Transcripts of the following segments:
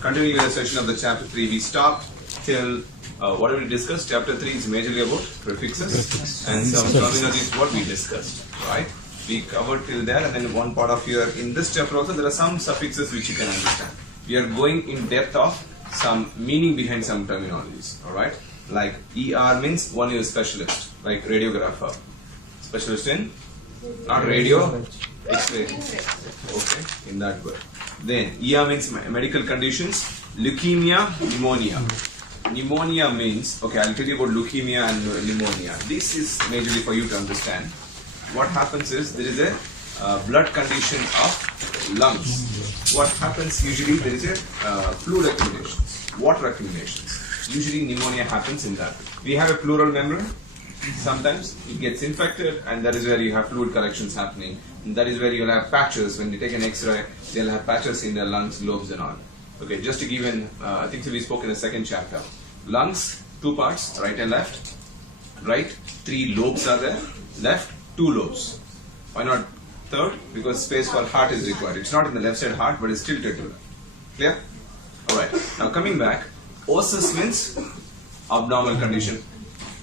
Continuing with the session of the chapter 3, we stopped till what did we discuss? Chapter 3 is majorly about prefixes and some terminologies what we discussed, right? We covered till there, and then one part of here in this chapter also there are some suffixes which you can understand. We are going in depth of some meaning behind some terminologies, alright? Like ER means one is specialist, like radiographer. Specialist in? Not radio, X-ray. Okay, in that word. Then ER means medical conditions, leukemia, pneumonia. Pneumonia means, okay, I'll tell you about leukemia and pneumonia. This is majorly for you to understand. What happens is there is a blood condition of lungs. What happens usually there is a fluid accumulations, water accumulations. Usually pneumonia happens in that. We have a pleural membrane. Sometimes it gets infected, and that is where you have fluid collections happening. And that is where you'll have patches. When you take an X-ray, they'll have patches in their lungs, lobes and all. Okay, just to give an, I think so we spoke in the second chapter. Lungs, two parts, right and left. Right, 3 lobes are there. Left, 2 lobes. Why not third? Because space for heart is required. It's not in the left side heart, but it's tilted to that. Clear? Alright, now coming back, OSIS means abnormal condition.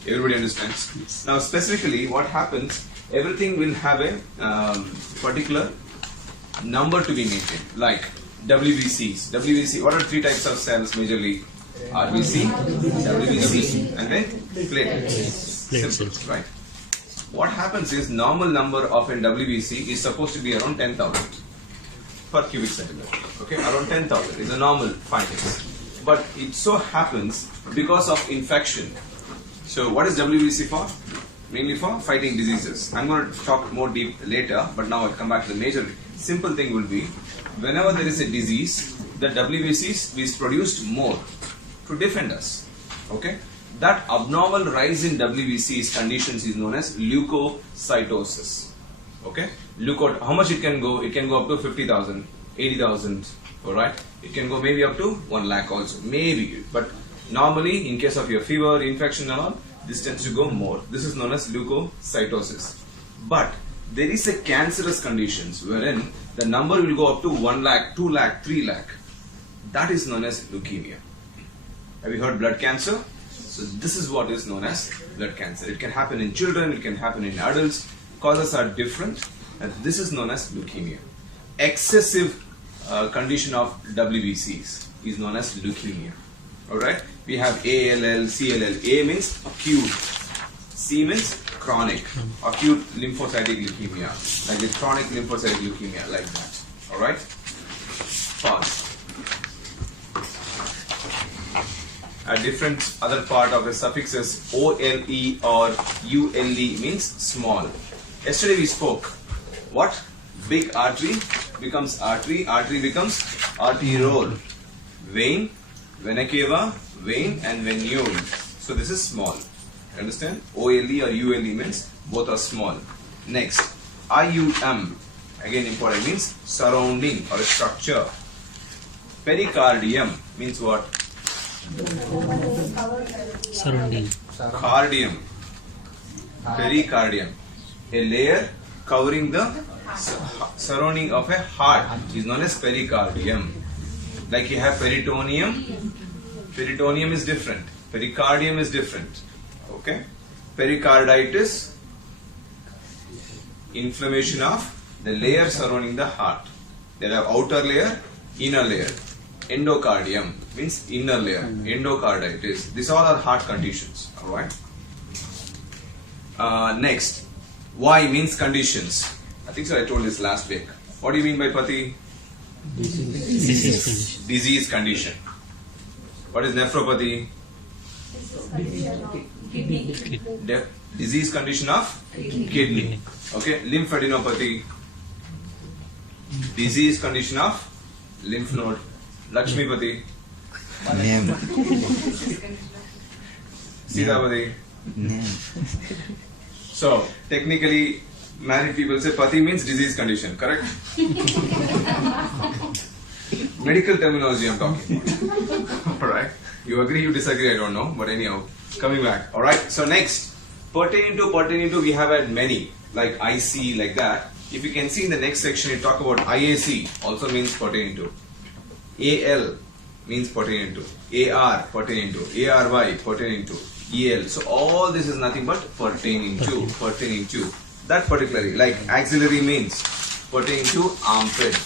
Everybody understands. Now specifically what happens, everything will have a particular number to be maintained, like WBCs. WBC, what are 3 types of cells majorly? RBC, WBC, and then platelets. Simple, right? What happens is normal number of a WBC is supposed to be around 10,000 per cubic centimeter. Okay, around 10,000 is a normal findings. But it so happens because of infection. So what is WBC for? Mainly for fighting diseases. I'm going to talk more deep later, but now I'll come back to the major. Simple thing will be, whenever there is a disease, the WBCs is produced more to defend us. Okay? That abnormal rise in WBC's conditions is known as leukocytosis. Okay? How much it can go? It can go up to 50,000, 80,000. Alright? It can go maybe up to 1 lakh also. Maybe. But normally, in case of your fever, infection and all, this tends to go more. This is known as leukocytosis. But there is a cancerous conditions wherein the number will go up to 1 lakh, 2 lakh, 3 lakh. That is known as leukemia. Have you heard blood cancer? So this is what is known as blood cancer. It can happen in children, it can happen in adults. Causes are different, and this is known as leukemia. Excessive condition of WBCs is known as leukemia. Alright? We have ALL, CLL. A means acute. C means chronic. Acute lymphocytic leukemia. Like the chronic lymphocytic leukemia, like that. Alright? Pause. A different other part of the suffixes OLE or ULE means small. Yesterday we spoke. What? Big artery becomes artery. Artery becomes arteriole. Vein, vena cava, vein and venule. So this is small. Understand? OLE or ULE means both are small. Next, IUM. Again important, means surrounding or a structure. Pericardium means what? Surrounding. Cardium. Pericardium. A layer covering the surrounding of a heart is known as pericardium. Like you have peritoneum. Peritoneum is different. Pericardium is different. Okay? Pericarditis. Inflammation of the layer surrounding the heart. There are outer layer, inner layer. Endocardium means inner layer. Endocarditis. These all are heart conditions. Alright? Next, Y means conditions. I think so I told this last week. What do you mean by Pati? Disease condition. What is nephropathy? Disease condition of kidney. Okay, lymphadenopathy. Disease condition of lymph node. Lakshmipati. Name. Sitapati. So, technically, married people say Pati means disease condition, correct? Medical terminology I'm talking about. Alright? You agree, you disagree, I don't know. But anyhow, coming back. Alright, so next, pertaining to, we have had many, like IC, like that. If you can see in the next section, you talk about IAC, also means pertaining to. AL, means pertaining to. AR pertaining to. ARY pertaining to. EL. So all this is nothing but pertaining to. Pertaining to. That particularly, like axillary means pertaining to armpit.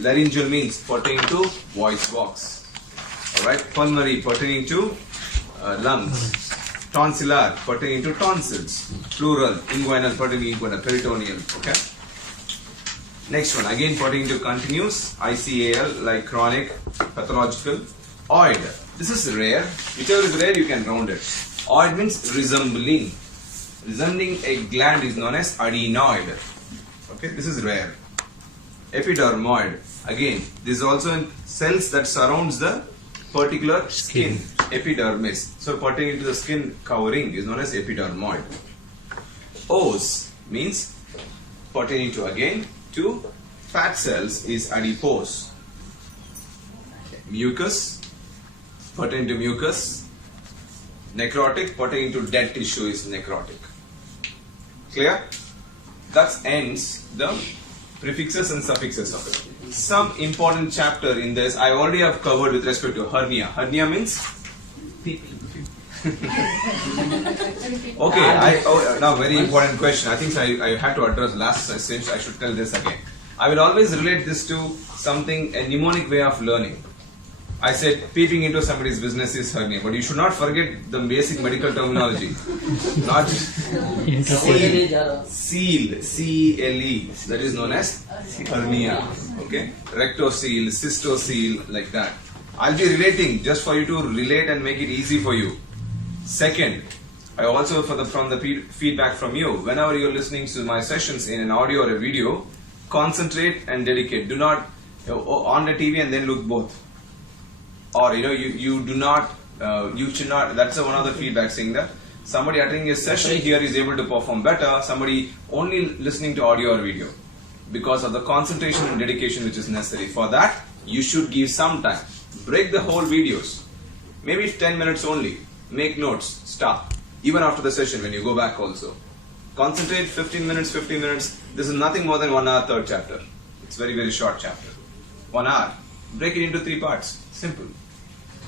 Laryngeal means pertaining to voice box. Alright, pulmonary pertaining to lungs. Tonsillar pertaining to tonsils. Plural, inguinal pertaining to inguinal, peritoneal. Okay. Next one, again pertaining to continuous, ICAL, like chronic, pathological. Oid, this is rare. Whichever is rare, you can round it. Oid means resembling. Resembling a gland is known as adenoid. Okay, this is rare. Epidermoid, again, this is also in cells that surrounds the particular skin. Epidermis. So pertaining to the skin covering is known as epidermoid. Os means pertaining to, again, to fat cells is adipose. Mucus pertaining to mucus. Necrotic pertaining to dead tissue is necrotic. Clear? That ends the prefixes and suffixes of it. Some important chapter in this I already have covered with respect to hernia. Hernia means? Okay, now very important question. I think I had to address last session. I should tell this again. I will always relate this to something, a mnemonic way of learning. I said peeping into somebody's business is hernia, but you should not forget the basic medical terminology. Not seal, C-E-L-E, that is known as hernia. Okay, rectocele, cystocele, like that. I'll be relating just for you to relate and make it easy for you. Second, I also from the feedback from you, whenever you're listening to my sessions in an audio or a video, concentrate and dedicate. Do not on the TV and then look both. Or you do not, you should not. That's one of the feedback saying that somebody attending a session here is able to perform better. Somebody only listening to audio or video, because of the concentration and dedication which is necessary. For that, you should give some time. Break the whole videos, maybe 10 minutes only. Make notes. Stop. Even after the session, when you go back also, concentrate 15 minutes. 15 minutes. This is nothing more than 1 hour third chapter. It's very, very short chapter. 1 hour. Break it into 3 parts. Simple.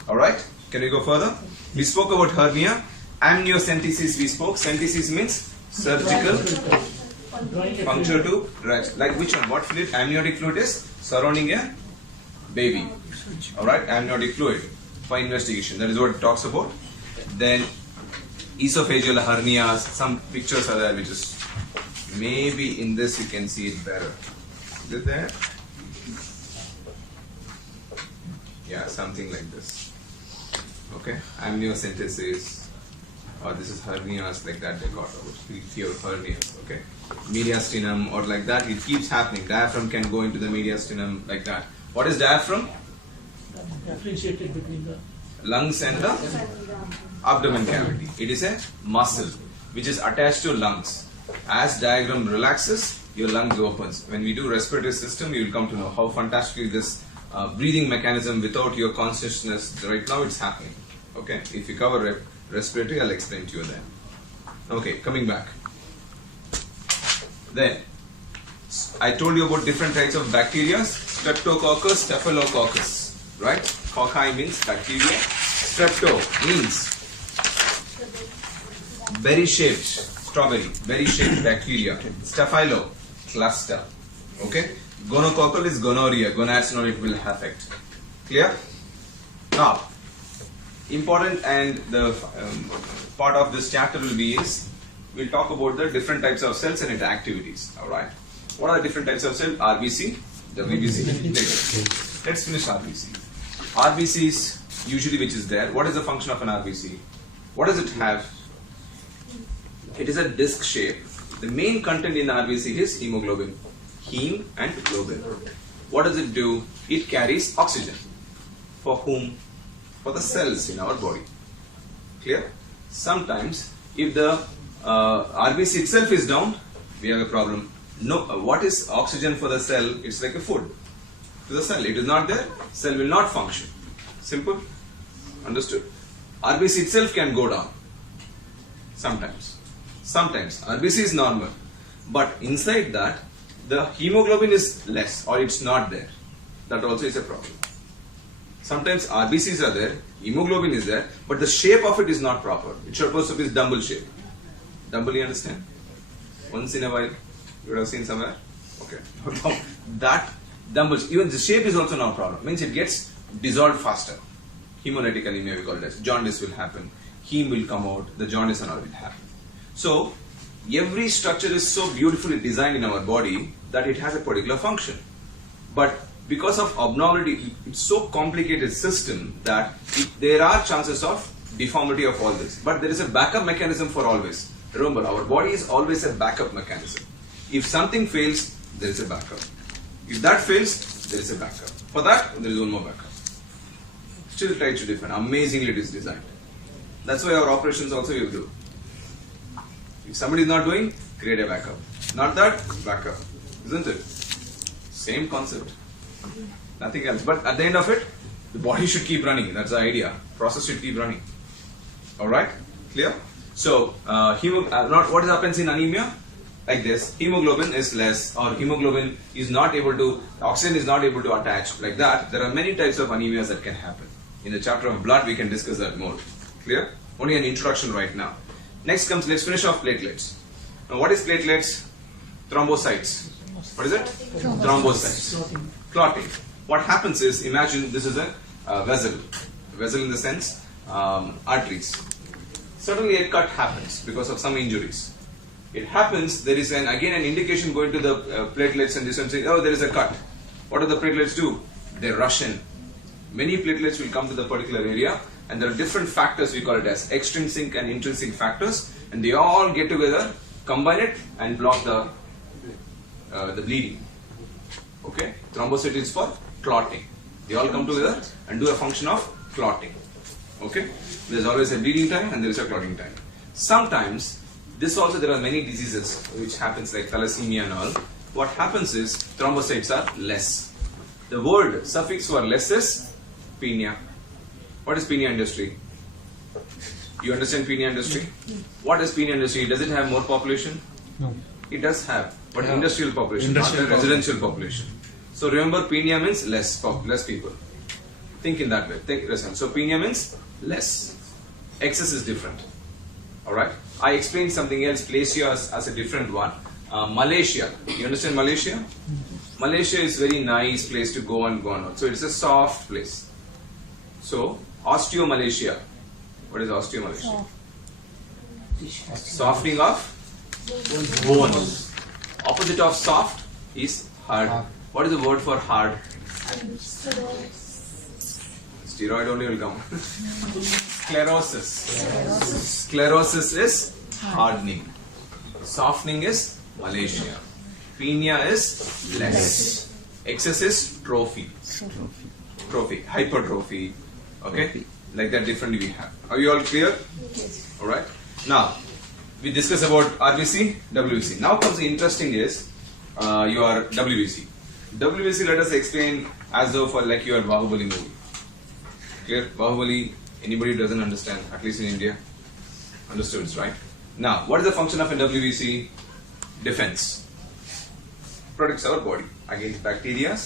Alright, can we go further? We spoke about hernia. Amniocentesis we spoke. Centesis means surgical puncture to right. Like which one? What fluid? Amniotic fluid is surrounding a baby. Alright, amniotic fluid for investigation. That is what it talks about. Then esophageal hernias. Some pictures are there which is maybe in this you can see it better. Is it there? Yeah, something like this. Okay, amniocentesis, or this is hernias, like that they got about few hernias. Okay, mediastinum or like that. It keeps happening. Diaphragm can go into the mediastinum like that. What is diaphragm? Differentiated between the lungs and the abdomen cavity. It is a muscle which is attached to lungs. As diaphragm relaxes, your lungs opens. When we do respiratory system, you will come to know how fantastically this breathing mechanism without your consciousness right now it's happening. Okay, if you cover respiratory, I'll explain to you then. Okay, coming back. Then I told you about different types of bacteria. Streptococcus, staphylococcus. Right? Cocci means bacteria. Strepto means berry-shaped strawberry, berry-shaped bacteria. Staphylo, cluster. Okay? Gonococcal is gonorrhea. Gonads know it will affect. Clear? Now, important and the part of this chapter will be is we'll talk about the different types of cells and its activities. Alright. What are the different types of cells? RBC, WBC. Let's finish RBC. RBC is usually which is there. What is the function of an RBC? What does it have? It is a disc shape. The main content in the RBC is hemoglobin. Heme and globin. What does it do? It carries oxygen. For whom? For the cells in our body. Clear? Sometimes, if the RBC itself is down, we have a problem. No, what is oxygen for the cell? It's like a food to the cell. It is not there, cell will not function. Simple? Understood? RBC itself can go down. Sometimes. Sometimes. RBC is normal. But inside that, the hemoglobin is less or it's not there. That also is a problem. Sometimes RBCs are there, hemoglobin is there, but the shape of it is not proper. It's supposed to be dumbbell shape. Dumbbell, you understand? Once in a while, you would have seen somewhere. Okay. That dumbbell, even the shape is also not a problem. Means it gets dissolved faster. Hemolytic anemia, we call it as. Jaundice will happen. Heme will come out. The jaundice and all will happen. So, every structure is so beautifully designed in our body that it has a particular function. But because of abnormality, it's so complicated system that there are chances of deformity of all this. But there is a backup mechanism for always. Remember, our body is always a backup mechanism. If something fails, there is a backup. If that fails, there is a backup. For that, there is one more backup. Still try to defend. Amazingly it is designed. That's why our operations also you do. If somebody is not doing, create a backup. Not that, backup. Isn't it? Same concept. Nothing else. But at the end of it, the body should keep running. That's the idea. Process should keep running. Alright? Clear? So, what happens in anemia? Like this, hemoglobin is less, or hemoglobin is not able to, oxygen is not able to attach, like that. There are many types of anemias that can happen. In the chapter of blood, we can discuss that more. Clear? Only an introduction right now. Next comes, let's finish off platelets. Now, what is platelets? Thrombocytes. What is it? Thrombocytes. Clotting. What happens is, imagine this is a vessel. Vessel in the sense, arteries. Suddenly a cut happens because of some injuries. It happens, there is again an indication going to the platelets and this one saying, oh, there is a cut. What do the platelets do? They rush in. Many platelets will come to the particular area, and there are different factors, we call it as extrinsic and intrinsic factors, and they all get together, combine it, and block the bleeding. Okay? Thrombocyte is for clotting. They all come together and do a function of clotting. Okay? There's always a bleeding time and there is a clotting time. Sometimes, this also there are many diseases which happens like thalassemia and all. What happens is thrombocytes are less. The word suffix for less is pinia. What is pinia industry? You understand pinia industry? What is pinia industry? Does it have more population? No. It does have, but industrial population, not a residential population. So remember, pinia means less people. Think in that way. Listen. So pinia means less. Excess is different. Alright? I explained something else, Plasia as a different one. Malaysia. You understand Malaysia? Malaysia is very nice place to go and on. So it's a soft place. So, osteomalacia. What is osteomalacia? Softening of bone. Opposite of soft is hard. What is the word for hard? Steroid only will come. Sclerosis. Sclerosis is hardening. Softening is Malaysia. Pinia is less. Excess is trophy. Trophy. Hypertrophy. Okay? Like that differently we have. Are you all clear? Yes. Alright. Now, we discuss about RBC, WBC. Now comes the interesting is your WBC. WBC, let us explain as though for like your Bahubali movie. Clear? Bahubali, anybody who doesn't understand, at least in India, understood, right? Now, what is the function of a WBC? Defense. Protects our body against bacteria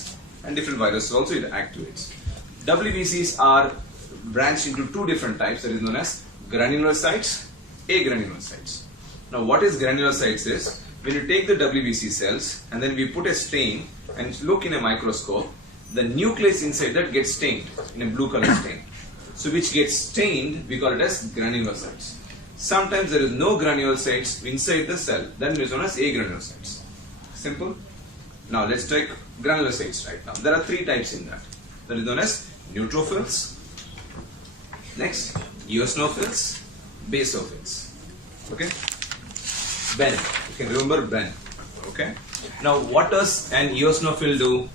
and different viruses also it activates. WBCs are branched into two different types that is known as granulocytes, agranulocytes. Now, what is granulocytes is, when you take the WBC cells and then we put a stain and look in a microscope, the nucleus inside that gets stained in a blue color stain. So which gets stained, we call it as granulocytes. Sometimes there is no granulocytes inside the cell, then it is known as agranulocytes. Simple. Now let's take granulocytes right now. There are three types in that. That is known as neutrophils, next eosinophils, basophils. Okay? Ben. You can remember Ben. Okay? Now what does an eosinophil do?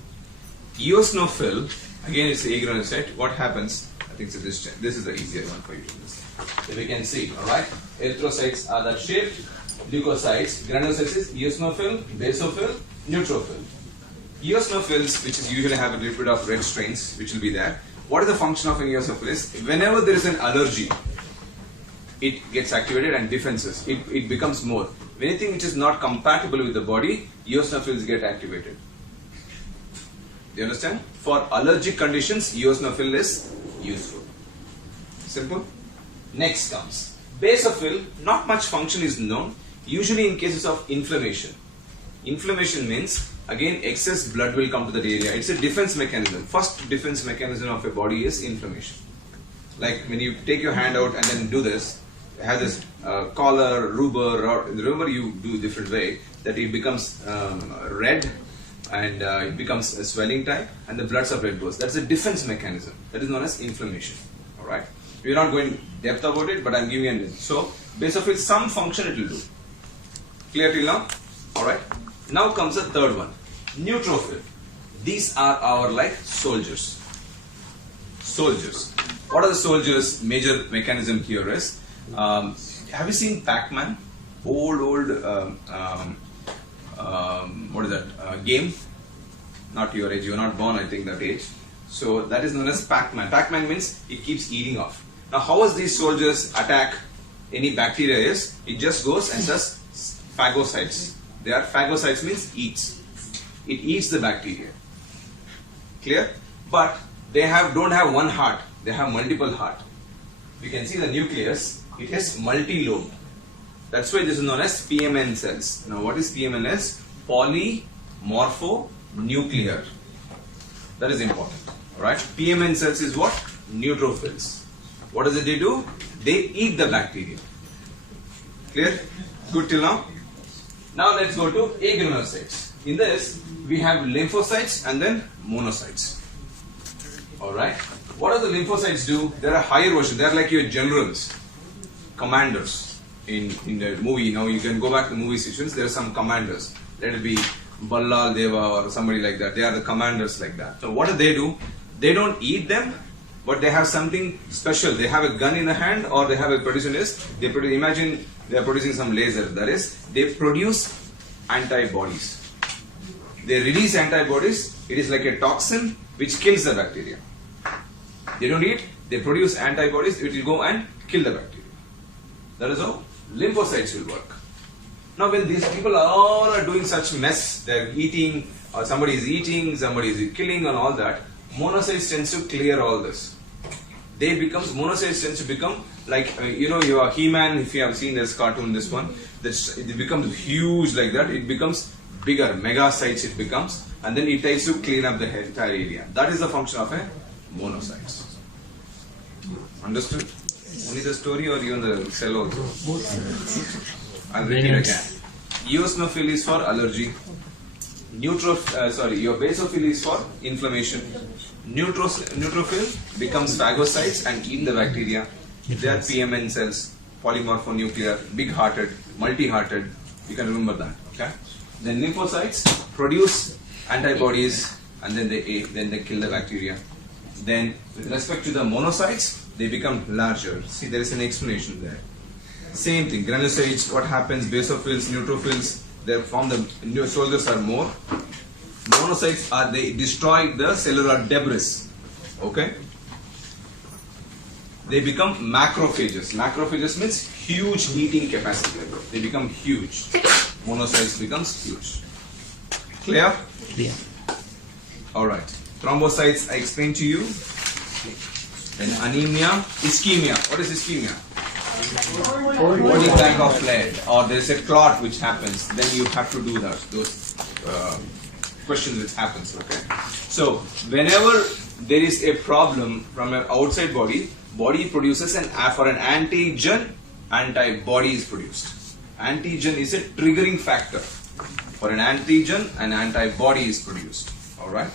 Eosinophil, again it's the agranulocyte. What happens? I think this is the easier one for you to understand. So we can see, alright? Erythrocytes are that shaped, leukocytes, granulocytes is eosinophil, basophil, neutrophil. Eosinophils, which is usually have a little bit of red stains, which will be there. What is the function of an eosinophil is, whenever there is an allergy, it gets activated and defenses. It becomes more. Anything which is not compatible with the body, eosinophils get activated. Do you understand? For allergic conditions, eosinophil is useful. Simple. Next comes basophil. Not much function is known. Usually in cases of inflammation. Inflammation means again excess blood will come to that area. It's a defense mechanism. First defense mechanism of a body is inflammation. Like when you take your hand out and then do this, it has this collar, rubber, or rubber you do different way, that it becomes red and it becomes a swelling type and the blood supply goes. That's a defense mechanism. That is known as inflammation. Alright. We're not going depth about it, but I'm giving you an so basophil, some function it will do. Clear till now? Alright. Now comes the third one. Neutrophil. These are our like soldiers. Soldiers. What are the soldiers? Major mechanism here is, have you seen Pac-Man? Old what is that? Game? Not your age, you're not born I think that age. So that is known as Pac-Man. Pac-Man means it keeps eating off. Now how does these soldiers attack any bacteria is, it just goes and does phagocytes. They are phagocytes means eats. It eats the bacteria. Clear? But they don't have one heart. They have multiple heart. You can see the nucleus. It has multi-lobe. That's why this is known as PMN cells. Now what is PMN is? Polymorphonuclear. That is important. Alright? PMN cells is what? Neutrophils. What does it do? They eat the bacteria. Clear? Good till now? Now let's go to agranulocytes. In this, we have lymphocytes and then monocytes. Alright? What do the lymphocytes do? There are higher versions. They are like your generals, commanders. In the movie, now you can go back to movie situations, there are some commanders. Let it be Ballal Deva or somebody like that. They are the commanders like that. So what do? They don't eat them, but they have something special. They have a gun in the hand, or they have a production is, imagine they are producing some laser. That is, they produce antibodies. They release antibodies. It is like a toxin which kills the bacteria. They don't eat, they produce antibodies, it will go and kill the bacteria. That is how lymphocytes will work. Now when these people all are doing such mess, they are eating, or somebody is eating, somebody is killing and all that, monocytes tends to clear all this. Monocytes tends to become like, you are He-Man, if you have seen this cartoon, this one, it becomes huge like that, it becomes bigger, megacytes it becomes, and then it tries to clean up the entire area. That is the function of a monocytes. Understood? Only the story or even the cell also? I'll repeat again. Eosinophil is for allergy. Your basophil is for inflammation. Neutrophil becomes phagocytes and eat the bacteria. They are PMN cells, polymorphonuclear, big-hearted, multi-hearted. You can remember that. Okay. Then lymphocytes produce antibodies and then they kill the bacteria. Then with respect to the monocytes, they become larger. See, there is an explanation there. Same thing, granulocytes, what happens, basophils, neutrophils, they form the new soldiers are more. Monocytes they destroy the cellular debris. Okay? They become macrophages. Macrophages means huge eating capacity. They become huge. Monocytes becomes huge. Clear? Clear. Alright. Thrombocytes I explained to you. Then anemia, ischemia. What is ischemia? Body blank of lead, or there is a clot which happens. Then you have to do those questions which happens. Okay. So whenever there is a problem from an outside body produces for an antigen, antibody is produced. Antigen is a triggering factor. For an antigen, an antibody is produced. All right.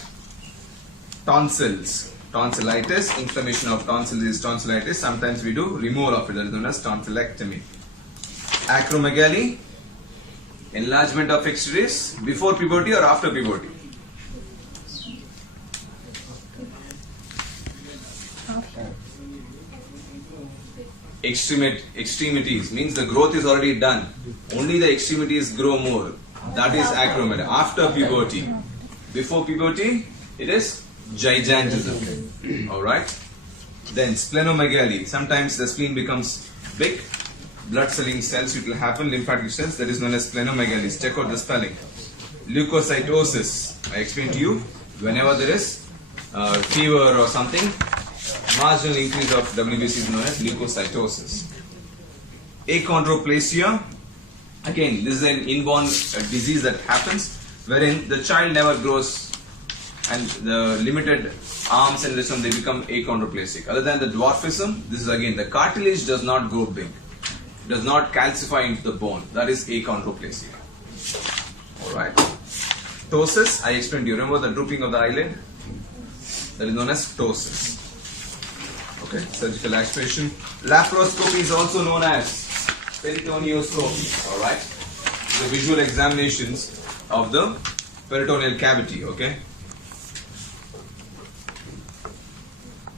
Tonsils. Tonsillitis, inflammation of tonsils is tonsillitis. Sometimes we do removal of it, that is known as tonsillectomy. Acromegaly, enlargement of extremities before puberty or after puberty? Extremities means the growth is already done. Only the extremities grow more. That is acromegaly. After puberty. Before puberty, it is gigantism. Alright? Then splenomegaly. Sometimes the spleen becomes big. Blood selling cells, it will happen. Lymphatic cells, that is known as splenomegaly. Check out the spelling. Leukocytosis. I explained to you. Whenever there is fever or something, marginal increase of WBC is known as leukocytosis. Achondroplasia, again, this is an inborn disease that happens wherein the child never grows and the limited arms and this one, they become achondroplasic. Other than the dwarfism, this is again the cartilage does not grow big, does not calcify into the bone. That is achondroplasia. Alright. Ptosis, I explained to you. Remember the drooping of the eyelid? That is known as ptosis. Okay, surgical aspiration. Laparoscopy is also known as peritonioscopy. Alright. The visual examinations of the peritoneal cavity. Okay.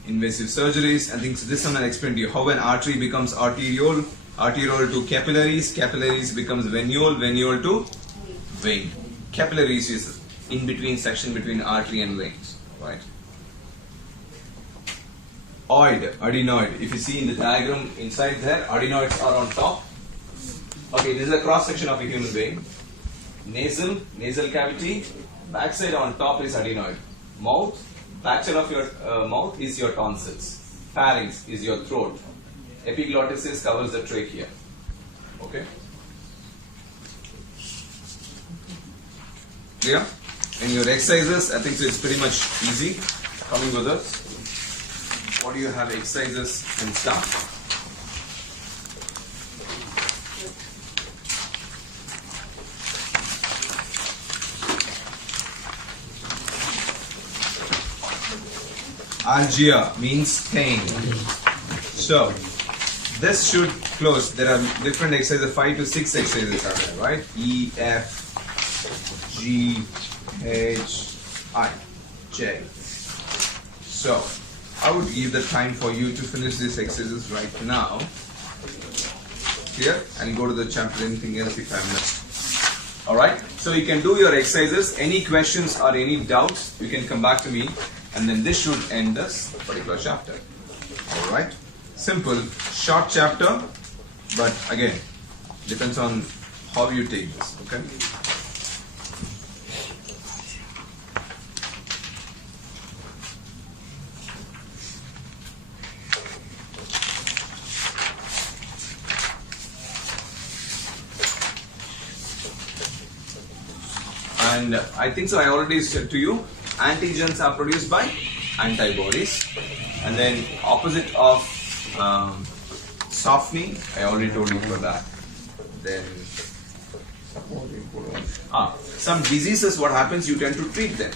Invasive surgeries and things. This one I'll explain to you. How an artery becomes arteriole, arteriole to capillaries, capillaries becomes venule, venule to vein. Capillaries is in between section between artery and veins, right? Oid, adenoid. If you see in the diagram inside there, adenoids are on top. Okay, this is a cross section of a human being. Nasal cavity. Backside on top is adenoid. Mouth. Backside of your mouth is your tonsils. Pharynx is your throat. Epiglottis covers the trachea. Okay. Clear? In your exercises, I think so it's pretty much easy. Coming with us. What do you have exercises and stuff? Algia means pain. So, this should close. There are different exercises, 5 to 6 exercises are there, right? E, F, G, H, I, J. So, I would give the time for you to finish these exercises right now. Clear? And go to the chapter, anything else if I missed. Alright? So, you can do your exercises. Any questions or any doubts, you can come back to me. And then this should end this particular chapter. Alright? Simple, short chapter, but again, depends on how you take this, okay? And I think so, I already said to you, antigens are produced by antibodies, and then opposite of softening, I already told you for that. Then some diseases, what happens, you tend to treat them,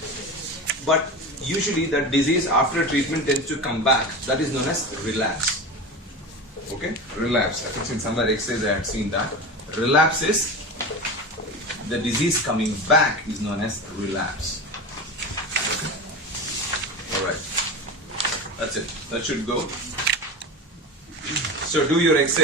but usually the disease after treatment tends to come back. That is known as relapse. Okay, relapse. I think in somewhere exercise I had seen that. Relapse is the disease coming back is known as relapse. Alright, that's it. That should go. So do your exercise.